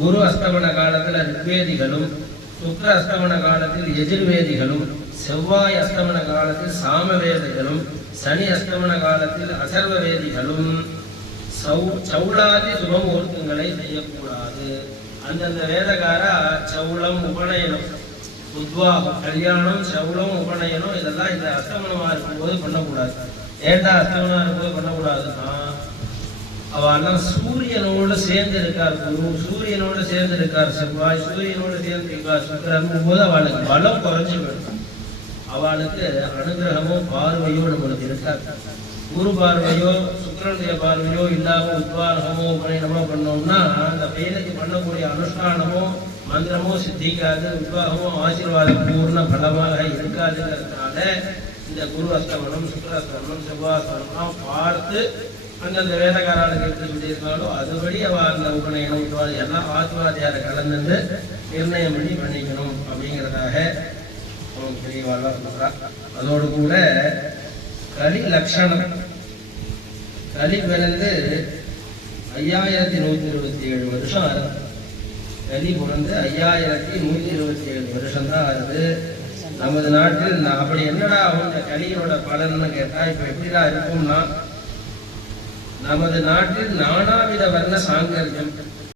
குரு அஸ்தமன காலத்தில் ரிக்வேதிகளும், சுக்ர அஸ்தமன காலத்தில் எதிர்வேதிகளும், செவ்வாய் அஸ்தமன காலத்தில் சாமவேதிகளும், சனி அஸ்தமன காலத்தில் அசர்வ வேதிகளும் சௌளாதி சுபமுகூர்த்தங்களை செய்யக்கூடாது. அந்தந்த வேதகாரா சௌளம், உபநயனம், உத்வாகம், கல்யாணம், சௌளம், உபநயனம் இதெல்லாம் இந்த அஸ்தமனமா இருக்கும்போது பண்ணக்கூடாது. ஏண்டா அஸ்தமனா இருக்கும்போது பண்ணக்கூடாதுன்னா, அவெல்லாம் சூரியனோடு சேர்ந்து இருக்கார் குரு, சூரியனோடு சேர்ந்து இருக்கார் செவ்வாய், சூரியனோடு சேர்ந்து இருக்கார் சுக்கிரன் போது அவளுக்கு பலம் குறைஞ்சு போயிடும். அவளுக்கு அனுகிரகமோ பார்வையோ நம்மளுக்கு இருக்காது. குரு பார்வையோ சுக்கிரனுடைய பார்வையோ இல்லாம உத்வாகமோ உபநயனமோ பண்ணோம்னா அந்த பையனுக்கு பண்ணக்கூடிய அனுஷ்டானமோ மந்திரமோ சித்திக்காது, உத்வாகமோ ஆசீர்வாத பூர்ண பலமாக இருக்காதுங்கிறதுனால இந்த குரு அஸ்தமனம், சுக்கிர அஸ்தமனம், செவ்வாஸ்தமனம் பார்த்து அந்தந்த வேதகாராளுக்கு எப்படி சொல்லியிருக்காளோ அதுபடி அவ அந்த உபநயனம் உத்வாகம் எல்லாம் ஆத்வாதியார கலந்து நிர்ணயம் பண்ணி பண்ணிக்கணும் அப்படிங்கிறதாக பெரியவாழ்வா சொல்றா. அதோடு கூட கலி லட்சணம், கலி பிறந்து 5127 வருஷம் ஆகுது. கலி பிறந்து 5127 வருஷம் தான் ஆகுது. நமது நாட்டில் அப்படி என்னடா அவங்க கலியோட பலன்னு கேட்டா இப்ப எப்படிடா இருக்கும்னா, நமது நாட்டில் நானாவித வர்ண சாங்கர்யம்